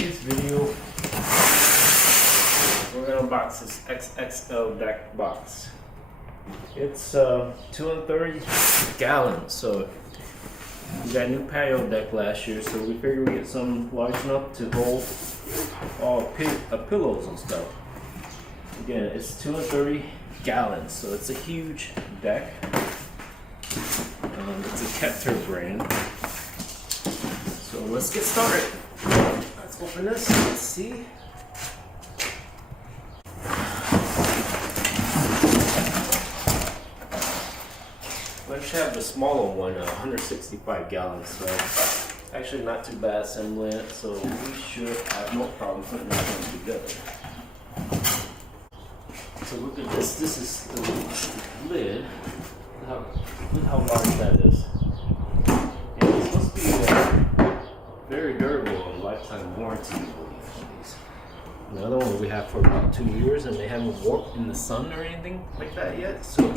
today's video, we're gonna unbox this XXL deck box. It's 230 gallons, so we got a new patio deck last year, so we figured we get some large enough to hold all pillows and stuff. Again, it's 230 gallons, so it's a huge deck. It's a Keter brand. So let's get started. Let's open this. Let's see. Let's have the smaller one, 165 gallons. So actually not too bad assembling it. So we should have no problem putting that one together. So look at this. This is the lid. Look how large that is. And it's supposed to be very durable and lifetime warranty, I believe. The other one we have for about 2 years, and they haven't warped in the sun or anything like that yet. So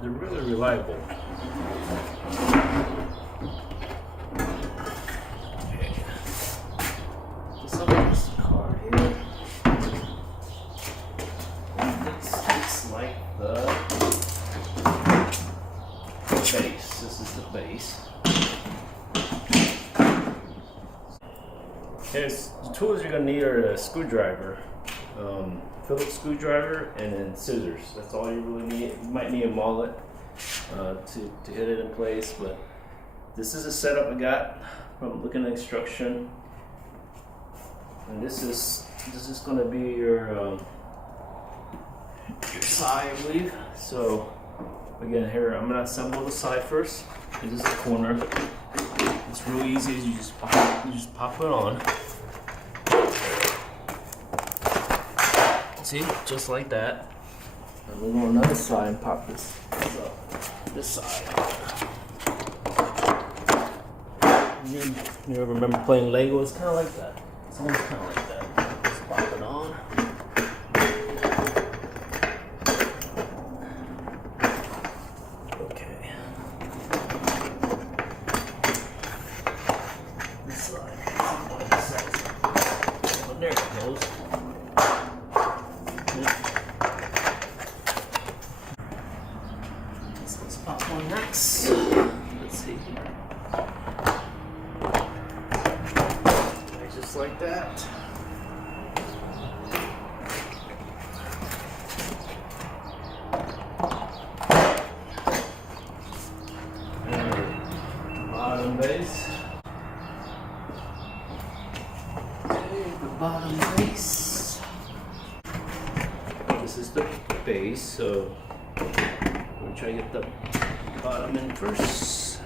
they're really reliable. Okay. Just look at this card here. It's like the base. This is the base. Here's the tools you're gonna need are a screwdriver, Phillips screwdriver, and then scissors. That's all you really need. You might need a mallet to hit it in place, but this is a setup I got from looking at instruction. And this is gonna be your side, I believe. So again, here I'm gonna assemble the side first. This is the corner. It's real easy. You just pop it on. See, just like that. And we'll go on another side and pop this side. You ever remember playing Lego? It's kind of like that. It's almost kind of like that. Just pop it on. Okay. This side. Oh, there it goes. Let's pop one next. Let's see. Just like that. And bottom base. Okay, the bottom base. This is the base, so we'll try to get the bottom in first.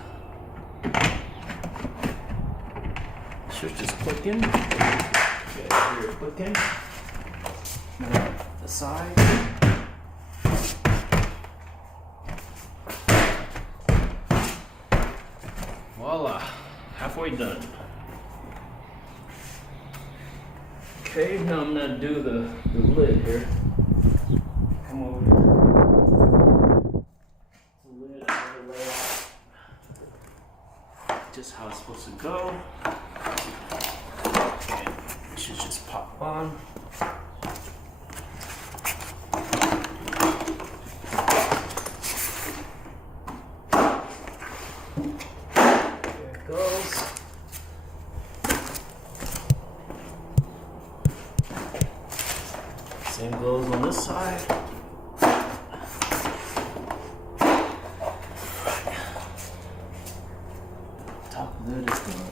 Should just click in. Okay, here, click in. Now the side. Voila, halfway done. Okay, now I'm gonna do the lid here. Come over here. The lid on the left. Just how it's supposed to go. And it should just pop on. There it goes. Same goes on this side. Top lid is done.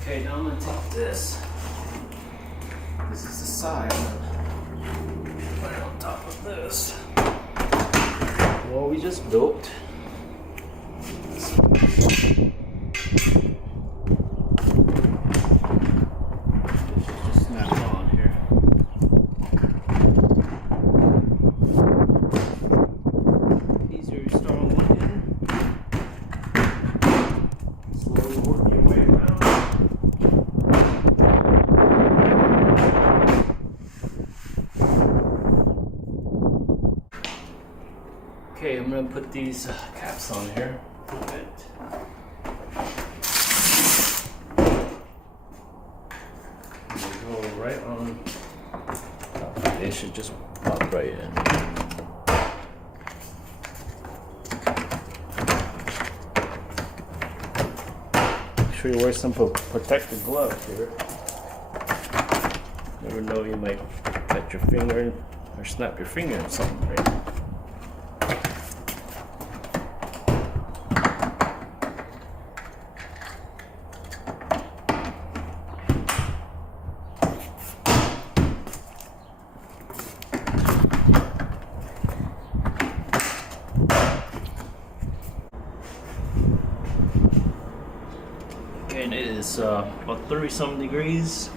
Okay, now I'm gonna take this. This is the side. Right on top of this. What we just built. Just snap on here. Easier to start on one end. Slowly work your way around. Okay, I'm gonna put these caps on here. right on. It should just pop right in. Make sure you wear some protective gloves here. Never know, you might cut your finger or snap your finger or something, right? And it is about 30-something degrees,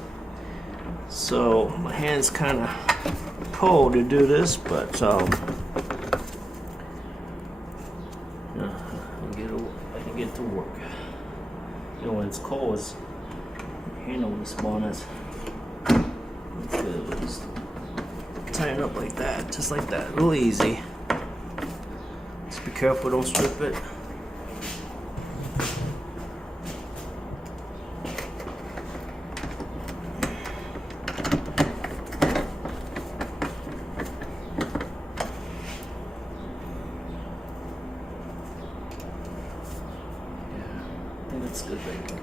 so my hand's kind of cold to do this, but I can get to work. You know, when it's cold, it's, your hand will respond as good. Just tie it up like that, just like that, real easy. Just be careful, don't strip it. That's good right there.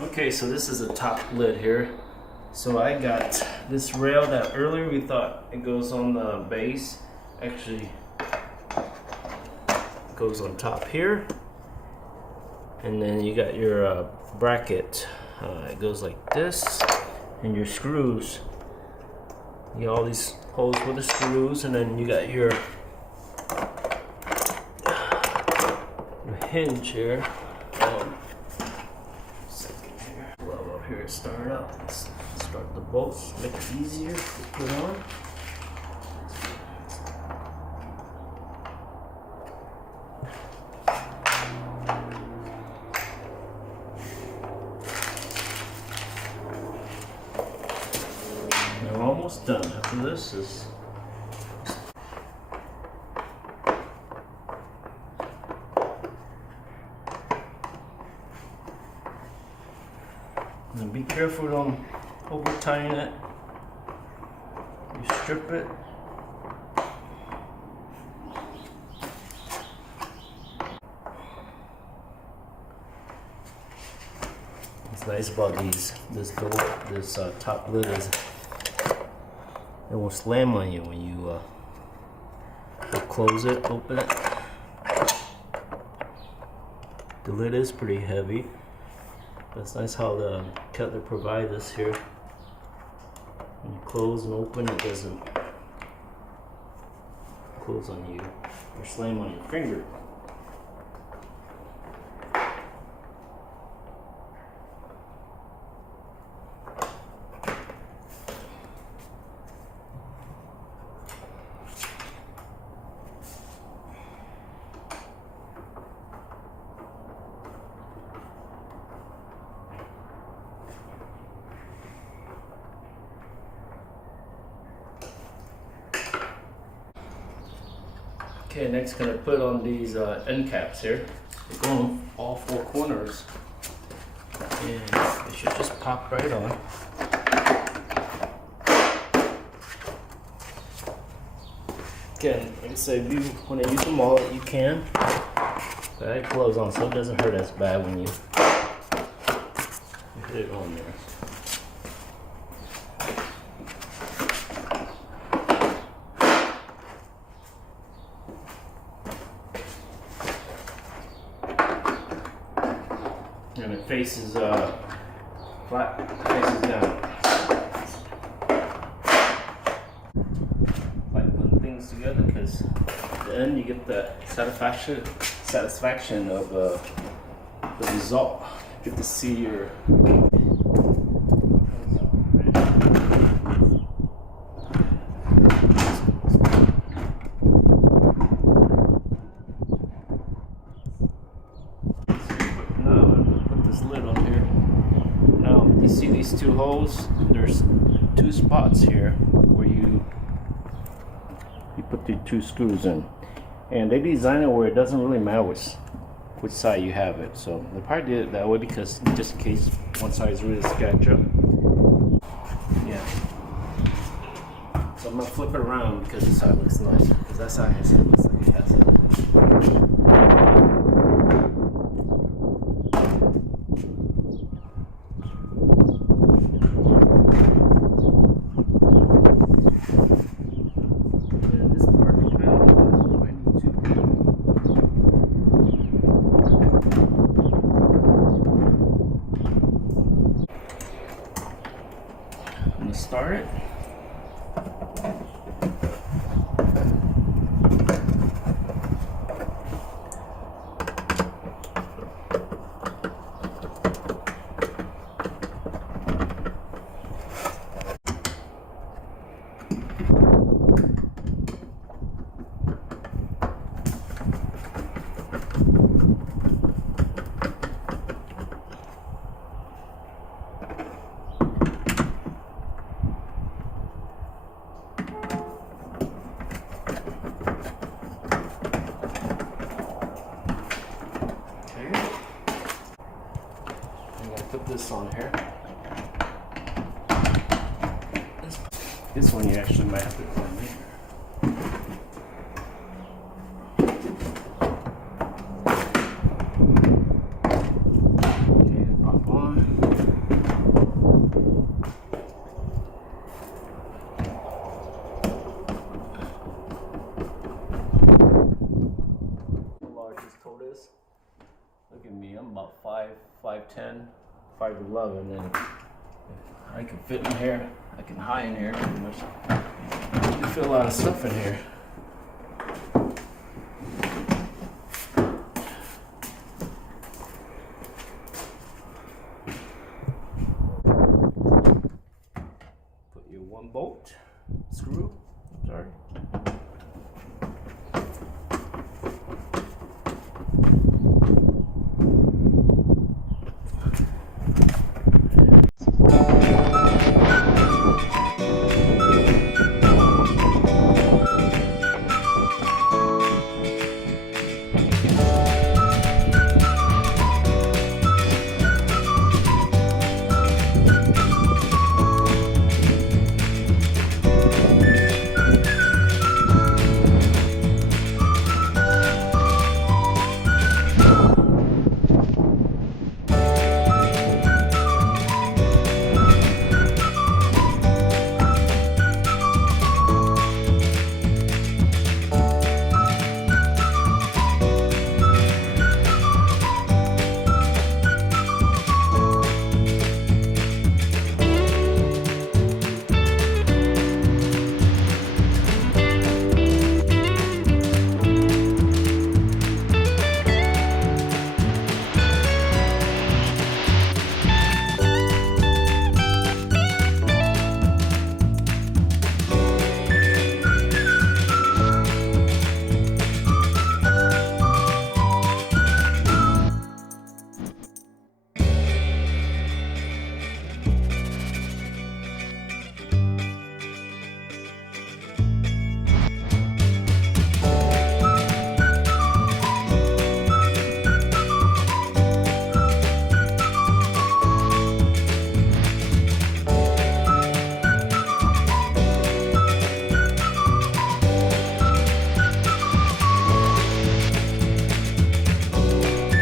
Okay, so this is a top lid here. So I got this rail that earlier we thought it goes on the base. Actually, it goes on top here. And then you got your bracket. It goes like this, and your screws. You got all these holes for the screws, and then you got your hinge here. Second here. Glove up here to start up. Let's start the bolts, make it easier to put on. We're almost done. After this is and be careful, don't over tighten it. You strip it. What's nice about this top lid is it won't slam on you when you close it, open it. The lid is pretty heavy. That's nice how the Keter provides this here. When you close and open, it doesn't close on you or slam on your finger. Okay, next gonna put on these end caps here. They go on all four corners, and they should just pop right on. Again, like I said, if you want to use them all, you can. But I have gloves on, so it doesn't hurt as bad when you hit it on there. And it faces flat, faces down. Like putting things together, because at the end you get the satisfaction of the result. You get to see your lid on here. Now you see these two holes, there's two spots here where you you put the 2 screws in, and they design it where it doesn't really matter which side you have it. So they probably did it that way because just in case one side is really scratch up. Yeah. So I'm gonna flip it around because this side looks nice. Because that side looks like it has it. Start it. Put this on here. This one you actually might have to climb in. Okay, pop on. How large this tote is? Look at me, I'm about 5'10". 5'11", and I can fit in here. I can hide in here pretty much. You can fit a lot of stuff in here. Put your 1 bolt screw.